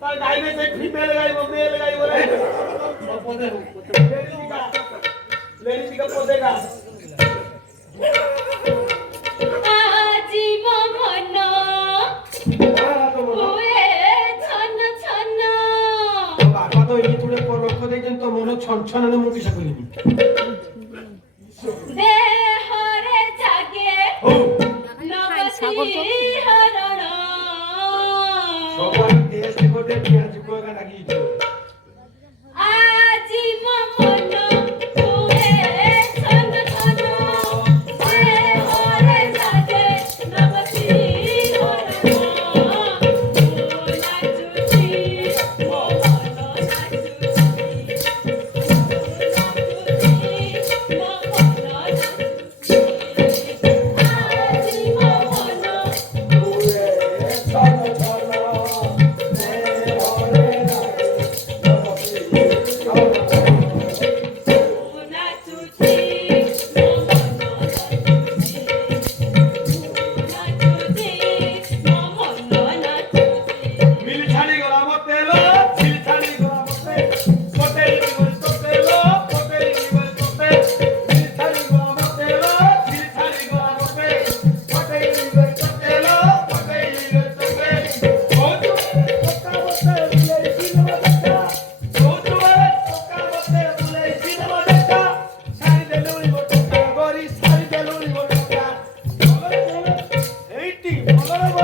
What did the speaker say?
তার গাইবে সে ফিমেল গাইবো মেল গাইবো পদে লেডিকা পদে গা জীব মন ওয়ে ছন ছন বাবা তো এই তুলে পরখ দেখেন তো মন ছন ছননে মু কিসা কইনি দেহরে জাগে নবসি হরণ সবার দেশ থেকে পিয়াজ কোগা লাগিয়েছে জীব মন ওয়ে ছন ছন দেহরে জাগে নবসি হরণ নাচুছি মোহন Bolo